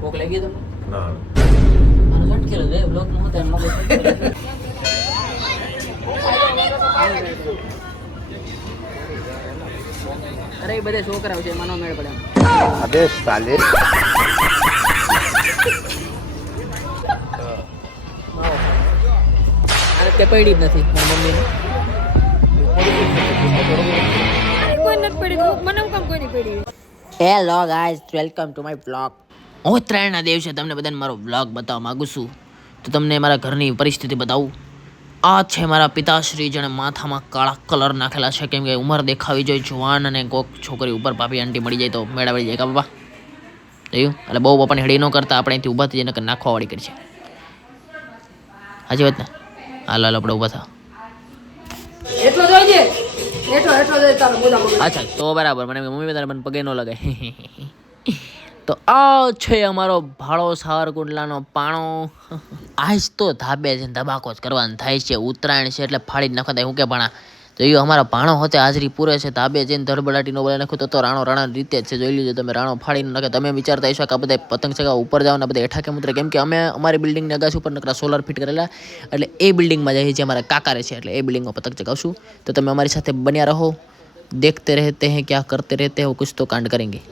ભૂખ લાગી તમને? ના મારો શર્ટ ખેલો છે બ્લોગ માં મત એમ અરે એ બધા છોકરાઓ છે માનો મેળ પડે અબે સાલે અરે તે પડી જ નથી મારી મમ્મીને કોઈ નથી પડી મને કામ કોઈ નહીં પડી. Hello guys welcome to my blog. હું ઉત્તરાયણના દિવસે તમને બધાને મારો બ્લોગ બતાવવા માગું છું. તો તમને મારા ઘરની પરિસ્થિતિ બતાવું. આ છે મારા પિતાશ્રી જેણે માથામાં કાળા કલર નાખેલા છે કેમ કે ઉંમર દેખાવી જોઈએ જુવાન અને કોક છોકરી ઉપર ભાભી આંટી મળી જાય તો મેળા વળી જાય કા બાબા જોયું એટલે બહુ બાપાને હેડી ન કરતા આપણે અહીંથી ઊભા થઈ જઈને નાખવા વાળી કરી છે હાજી વાત ને હાલ હાલ આપણે ઊભા થા એટલો જોઈએ એટલો જોઈએ તારો બોલા બોલા. અચ્છા તો બરાબર મને મમ્મી તારે મને પગે ન લગાય તો આ છે અમારો ભાળો સાવરકુંડલાનો પાણો. આજ તો ધાબે છે ધબાકો જ કરવાનું થાય છે ઉત્તરાયણ છે એટલે ફાડી જ નાખવા થાય હું કે ભાણા તો એ અમારા ભાણો હોતે હાજરી પૂરે છે ધાબે જઈને ધડબડાટી નો બોલે નાખું તો રાણો રાણા રીતે જ છે જોઈ લીધો તમે રાણો ફાડીને નાખે તમે વિચારતા હશો કે આ બધા પતંગ ચગાવવા ઉપર જાવ ને બધા હેઠા કેમ ઉતરે કેમ કે અમે અમારી બિલ્ડિંગની અગાસી ઉપર નકરા સોલાર ફિટ કરેલા એટલે એ બિલ્ડિંગમાં જઈએ છીએ અમારા કાકા રહે છે એટલે એ બિલ્ડિંગમાં પતંગ ચગાવશું તો તમે અમારી સાથે બન્યા રહો देखते रहते हैं क्या करते रहते हैं कुछ तो कांड करेंगे.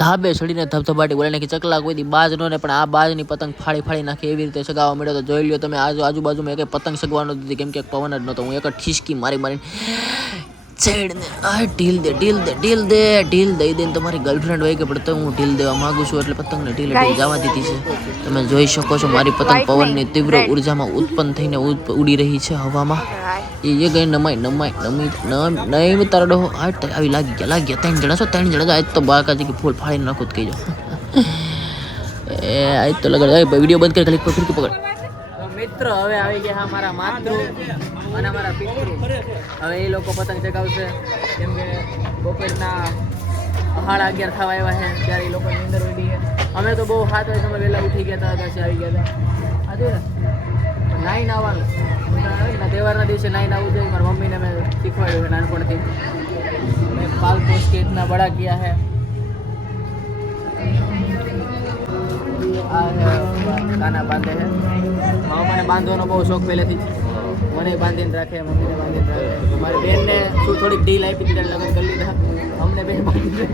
ધાબે ચડીને ધબધબાટી બોલે નાખી ચકલા કોઈ દી બાજ નો ને પણ આ બાજની પતંગ ફાડી નાખી એવી રીતે સગાવા મળ્યો તો જોઈ લ્યો તમે આજુબાજુમાં એક પતંગ સગવાનો દીધી કેમ કે પવન જ નહોતો હું એક જ ઠીસકી મારીને છેડને આ ઢીલ દઈ દઈને તમારી ગર્લફ્રેન્ડ હોય કે પણ તો હું ઢીલ દેવા માંગુ છું એટલે પતંગને ઢીલ જવા દીધી છે. તમે જોઈ શકો છો મારી પતંગ પવનની તીવ્ર ઉર્જામાં ઉત્પન્ન થઈને ઉડી રહી છે હવામાં. એ ગઈ નમી તારો ડોહો આવી લાગી ગયા 3 જણા આજ તો બાકાજી કે ફૂલ ફાડીને નાખું જ કહીજો એ આજ તો લગડ વિડીયો બંધ કરી ખાલી ફિરકી પકડ. મિત્રો હવે આવી ગયા મારા માતૃ અને મારા પિતૃ હવે એ લોકો પતંગ ચગાવશે કેમ કે બપોરના 11:30 થવા આવ્યા છે ત્યારે એ લોકોની અંદર ઉડી છે. અમે તો બહુ 7 વાગે અમે વહેલા ઉઠી ગયા હતા પછી આવી ગયા હતા આજે નાઈને આવવાનું તહેવારના દિવસે નાઈને આવવું જોઈએ મારી મમ્મીને મેં શીખવાડ્યું છે નાનપણથી મેં પાલ પોસ્ટ કે ઇતના બડા કિયા હે કાના બાંધે છે મને બાંધવાનો બહુ શોખ પહેલેથી જ મને બાંધીને રાખે મમ્મીને બાંધીને રાખે મારી બેનને શું થોડીક ઢીલ આપી દીધા લગ્ન કરી લીધા અમને બેન બાંધી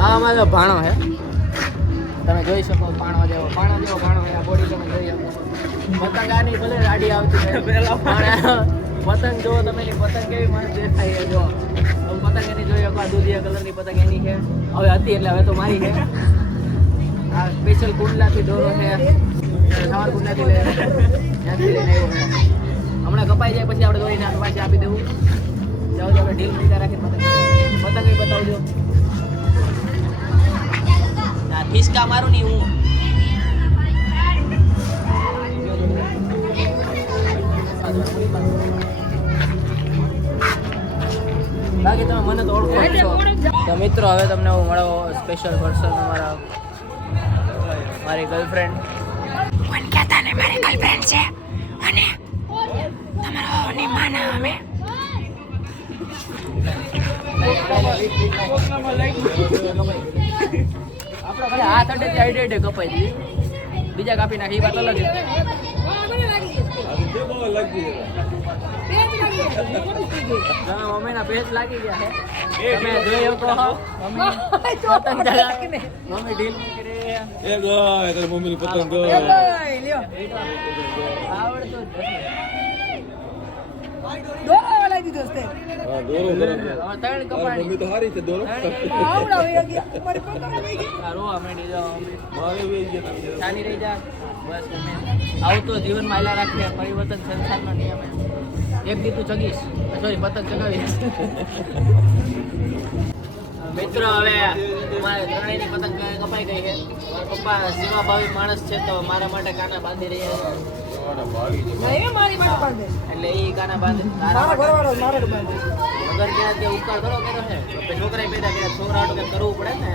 હા અમારો ભાણો છે તમે જોઈ શકો ભાણો જેવો ભાણો છે આ બોડી તમે જોઈ શકો પતંગ આની ભલે ગાડી આવતી પતંગ જુઓ તમે પતંગ કેવી મસ્ત દેખાય છે જો પતંગ એની જોઈ શકો આ દૂધિયા કલરની પતંગ એની છે હવે હતી એટલે હવે તો મારી છે આ સ્પેશિયલ કુંડલાથી દોરો છે સવાર કુંડલાથી લઈને આવ્યો છે હમણાં કપાઈ જાય પછી આપણે દોરીને પાછી આપી દેવું જાઓ આપણે ઢીલ મૂકા રાખીને પતંગ બતાવજો હિસકા મારું નહીં હું બાકી તમે મને તો ઓળખો છો તો મિત્રો હવે તમને હું મળો સ્પેશિયલ પર્સન મારી ગર્લફ્રેન્ડ કોણ કહેતા ને મારી ગર્લફ્રેન્ડ છે અને તમારો હોની માના અમે આપણે હાથ અડેથી આઈડે કપાઈ દીધી બીજા કાપી નાખી એ વાત અલગ છે. મમ્મીના પેચ લાગી ગયા છે તમે જોઈ શકો મમ્મી ઢીલ મમ્મીની પતંગ આવડતો આવતો જીવનમાં આયલા રાખીએ પરિવર્તન સંસારનો નિયમ એક દી તું ચગીશ સોરી પતંગ ચગાવીશ. મિત્રો હવે મારે ત્રણેયની પતંગ કપાઈ ગઈ છે પપ્પા સેવાભાવી માણસ છે તો મારા માટે કાના બાંધી રહ્યા છે એટલે એ કાના બાંધે વગર ક્યાં ઉપકાર કરો કર્યો છે છોકરા પેદા કર્યા છોકરા હાટું કંઈક કરવું પડે ને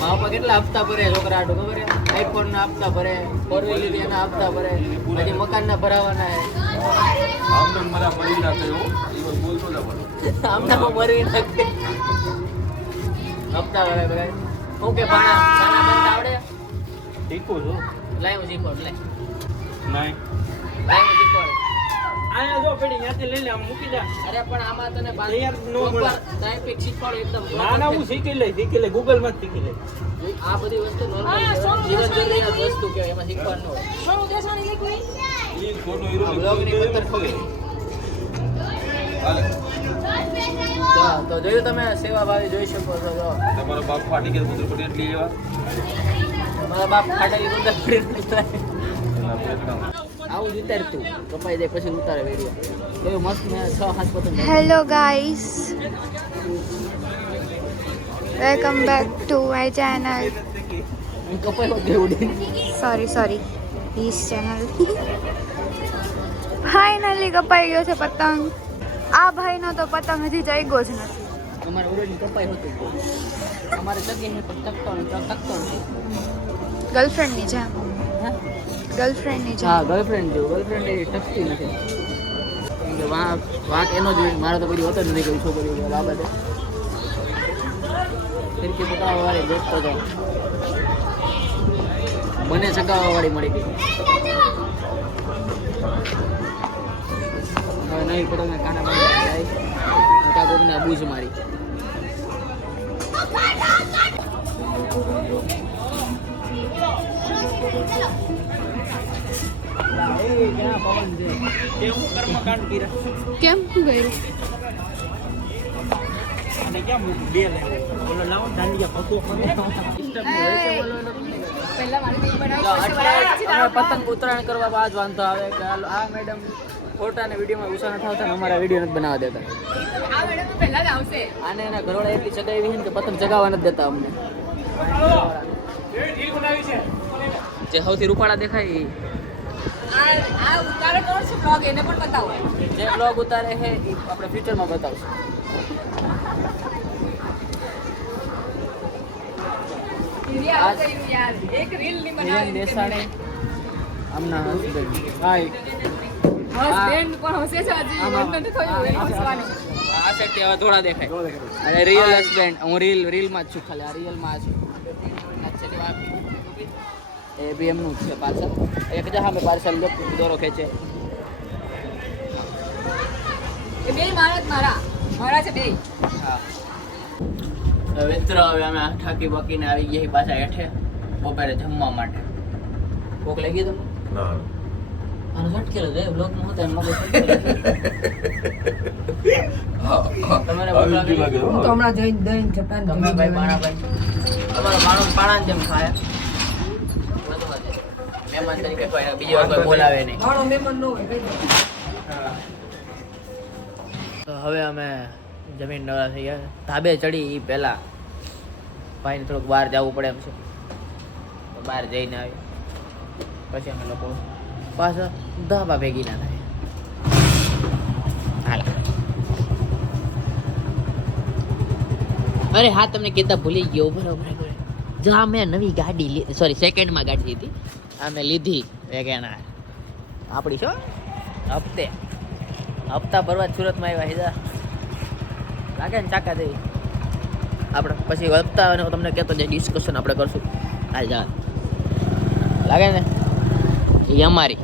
મા બાપા કેટલા હપ્તા ભરે છોકરા હાટું ખબર છે આઈફોન ના હપ્તા ભરે 4 વ્હીલર ના હપ્તા ભરે હજી મકાન ના ભરાવાના છે આમને મરી નાખે હપ્તા વાળા બધા ઓકે પાણા પાણા બંધ આવડે શીખું છું લાય હું શીખવાડ લે નહીં લાય હું શીખવાડ આયા જો પેડી ત્યાંથી લઈ લે આમ મૂકી જા અરે પણ આમાં તને યાર નો મળે. ડાયરેક્ટ શીખવાડ એકદમ ના ના હું શીખી લઈ ગૂગલ માં શીખી લઈ આ બધી વસ્તુ હા, નોર્મલ સોનું જીવન દેસાઈ જરૂરિયાત વસ્તુ કહેવાય એમાં શીખવાનું ન હોય સોનું દેસાણી લીધું એ ખોટો આ બ્લોગની પત્તર ખોલી તો જોયું તમે સેવા ભાવી જોઈ શકો છો જો તમારો બાપ ફાટી ગયો પુત્ર પડી એટલી એવા મારા બાપ ફાટેલી કુંદર પડી આવું જ ઉતાર તું કપાઈ દે પછી ઉતારે વિડીયો કેવું મસ્ત મેં 6-7 પતંગ Hello guys, welcome back to my channel. કપાઈ હોત ગઈ ઉડી Sorry, this channel. ફાઇનલી કપાઈ ગયો છે પતંગ. આ ભાઈનો તો પતંગ હજી જાગ્યો જ નથી. અમારે ઓલરેડી કપાઈ હોતું અમારે જગ્યા છે પણ તકતો નથી ગર્લફ્રેન્ડની જેમ. હા ગર્લફ્રેન્ડની જેમ. હા ગર્લફ્રેન્ડ એવી ટકતી નથી કેમ કે વાંક એનો જ હોય મારો તો કોઈ હોતો જ નથી કોઈ છોકરીઓ બાબતે ફિરકી પકડાવવા વાળી દેખતો હતો મને ચગાવવા વાળી મળી ગઈ હવે નહીં પતંગ કાના બાંધી જાય મોટા કોકને બૂઝ મારી પવન છે કેવું કર્મકાંડ કર્યા કેમ ગયું? અને કેમ બે લે બોલો લાવો દાંડિયા પકો અમે પતંગ ઉત્તરાયણ કરવા બાદ વાંધો આવે કે આ મેડમ ફોટા ને વિડીયોમાં ઉષા ન થતા અમારા વિડીયો નથી બનાવવા દેતા આને એના ઘરવાળા એટલી ચગાવી છે ને કે પતંગ ચગાવવા નથી દેતા અમને જે સૌથી રૂપાળા દેખાય જે બ્લોગ ઉતારે છે એ આપણે ફ્યુચરમાં બતાવશું રિયન દેસાણી આમના husband. હાય આ સેટ એવા થોડા દેખાય અરે રિયલ હસબન્ડ હું રીલમાં જ છું ખાલી આ રિયલમાં છું એ બી એમનું છે પાર્સલ એક જ સામે પાર્સલ દોરો ખેંચે હા હવે મિત્રો હવે અમે ઠાકી બાકીને આવી ગયા પાછા હેઠે બપોરે જમવા માટે ભૂખ લાગી તમને ના આનો ઝટકેલો છે બ્લોગમાં હતો એમ મગજ તમારે ભૂખ આવી લાગે લાગે હું તો હમણાં જઈને દહીં ચપાન તમે ભાઈ પાણાભાઈ તમારો માણસ પાણા જેમ ખાય મહેમાન તરીકે કોઈ બીજી વાર કોઈ બોલાવે નહીં મારો મહેમાન ન હોય કઈ દો. તો હવે અમે જમીન નવરા થઈ ગયા ધાબે ચડી એ પહેલા ભાઈને થોડુંક બહાર જવું પડે એમ છે તો બહાર જઈને આવી પછી અમે લોકો પાછા ધાબા ભેગી ના થાય હાલ અરે હા તમને કહેતા ભૂલી ગયો બરોબર જા મેં નવી ગાડી સોરી સેકન્ડમાં ગાડી લીધી આ મેં લીધી વેગેનાર આપણી છો હપ્તા ભરવા સુરતમાં આવ્યા સીધા લાગે ને ચાકા દેવી આપણે પછી હપ્તા અને હું તમને કહેતો જે ડિસ્કશન આપણે કરશું હાલ જા લાગે ને એ અમારી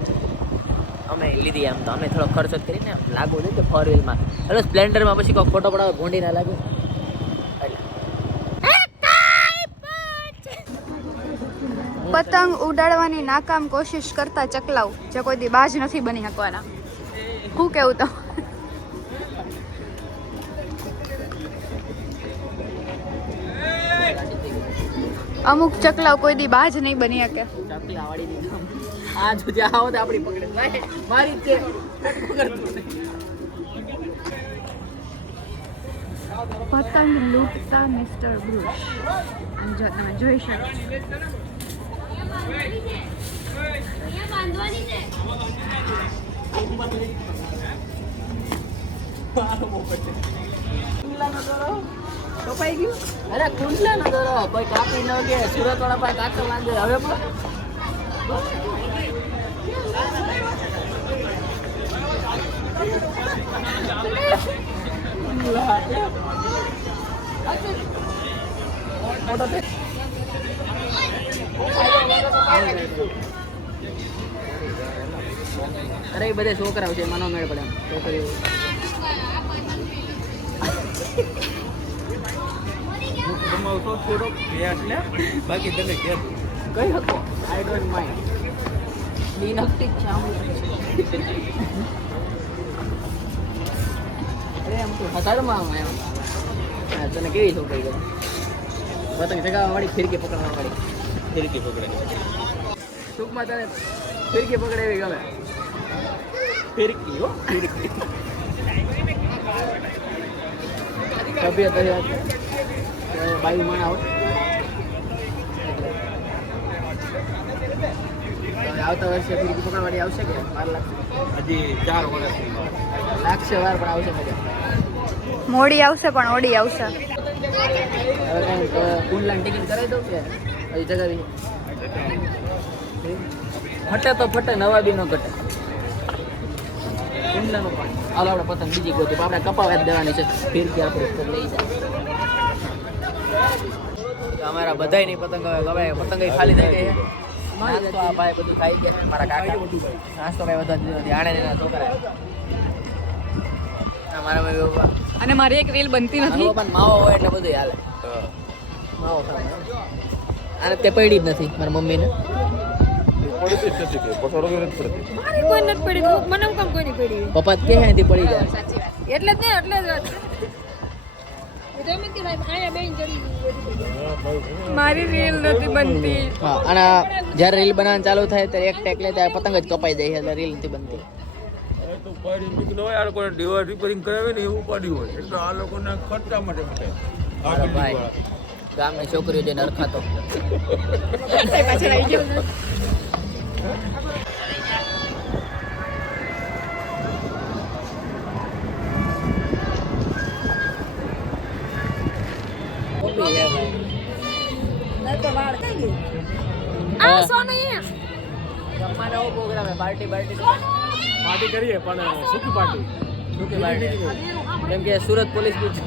અમે લીધી આમ તો અમે થોડો ખર્ચો જ કરીને લાગુ છે કે 4 વ્હીલમાં એટલે સ્પ્લેન્ડરમાં પછી કોઈ ફોટો પડાવે ભોંડી ના લાગે પતંગ ઉડાડવાની નાકામ કોશિશ કરતા ચકલાવ જે કોઈ દી બાજ નથી બની શકવાના. શું કેવું તો અમુક ચકલાવ કોઈ દી બાજ નહીં બની શકે. ચકલા વાળી દીધા આ જો જે આવો તો આપણી પકડે મારી જ છે પકડતું નહીં. પતંગ લૂંટતા મિસ્ટર બ્રુશ જો તમે જોઈ શકો અરે કુંડલા નો દોરો કોઈ કાપી ન કે સુરત વાળા પાસે કાચો વાંધે હવે પણ અરે એ બધે છોકરાઓ છે એમાં નો મેળ પડે છોકરીઓ તમારો તો થોડો એટલે બાકી તમે કે કઈ હકો આઈ ડોન્ટ માઇન્ડ ડિનક્ટિક ચામ અરે એમ તો હતાડમાં આવ્યો હા તને કેવી છોકરી ગમે પતંગ ચગાવવા વાળી ખીરકી પકડવા વાળી ફિરકી પકડે ટૂંકમાં તને ખીરકી પકડે એવી ગમે ફિરકી હો ફિરકી તબિયત બાઈ માં આવો આવતા વર્ષે ફીરકી પકડવાળી આવશે કે વાર લાગશે હજી 4 વર્ષ લાગશે વાર પણ આવશે મજા મોડી આવશે પણ ઓડી આવશે. હવે કંઈક કુંડલાની ટિકિટ કરાવી દઉં કે હજી જગાવી ફટે તો ફટે નવા બી ન ઘટે કુંડલાનું પણ હાલ આપણે પતંગ બીજી ગોતી આપણે કપાવા જ દેવાની છે ફીરકી આપણે લઈ જાય અમારા બધાયની પતંગ હવે ગવાય પતંગ ખાલી થઈ ગઈ છે નાસ્તો આ ભાઈ બધું ખાઈ ગયા મારા કાકા નાસ્તો કઈ વધવા દીધો નથી આણે એના છોકરા મારા મમ્મી પપ્પા અને મારી એક રીલ બનતી નથી. પણ માવો હોય એટલે બધું હાલે માવો ખાવા આને તે પડી જ નથી મારા મમ્મીને પડતી જ નથી કે પસારો કરે જ પડતી મારી કોઈ નથી પડી મને કામ કોઈ નહીં પડી પપ્પા જ કે અહીંથી પડી જાય એટલે જ ને એટલે જ વાત મારી રીલ નથી બનતી. હા અને જ્યારે રીલ બનાવવાનું ચાલુ થાય ત્યારે એક ટેક લે ત્યારે પતંગ જ કપાઈ જાય એટલે રીલ નથી બનતી તો પાડી નીકળો હોય આ કોઈ ડિવાઇસ રિપેરિંગ કરાવે ને એવું પાડ્યું હોય એટલે આ લોકોના ખર્ચા માટે માટે હા ભાઈ ગામની છોકરીઓ જઈને અરખાતો પાછળ આવી ગયો. આ સોનું જમવાનો પ્રોગ્રામ હે પાર્ટી પાર્ટી કરીએ પણ સુખી પાર્ટી શું પાર્ટી કેમ કે સુરત પોલીસ બી છે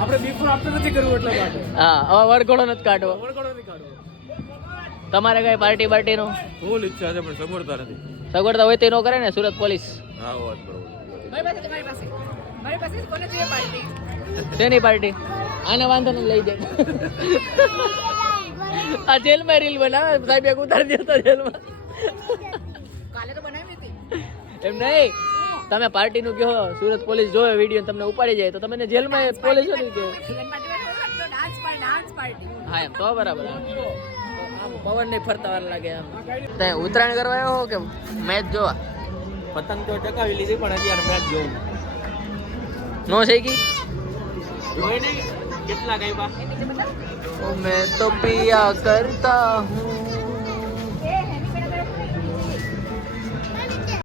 આપણે બિફોર આફ્ટર નથી કરવું એટલા માટે હા હવે વરઘોડો નથી કાઢવો વળગડો નથી કાઢવો તમારે કઈ પાર્ટી નું ફૂલ ઈચ્છા છે પણ સગવડતા નથી સગવડતા હોય તે નો કરે ને સુરત પોલીસ હા વાત બરોબર મારી પાસે કોને જોઈએ પાર્ટી તેની પાર્ટી આને વાંધો નહીં લઈ જાય આ જેલમાં રીલ બનાવે સાહેબ એક ઉતારી દેતો જેલમાં કાલે તો બનાવી હતી. એમ નહીં તમે પાર્ટી નું કહો સુરત પોલીસ જોવે વિડીયો તમને ઉપાડી જાય તો તમે જેલમાં પોલીસ નહીં કહો ડાન્સ પાર્ટી હા એમ તો બરાબર આમ પવન નહીં ફરતા વાર લાગે આમ તે ઉત્તરાયણ કરવા આવ્યો હો કે મેચ જોવા પતંગ તો ટકાવી લીધી પણ હજી યાર મેચ જોઉં નો થઈ ગઈ જોઈ નહીં કેટલા ગઈ બા मैं तो पिया करता हूँ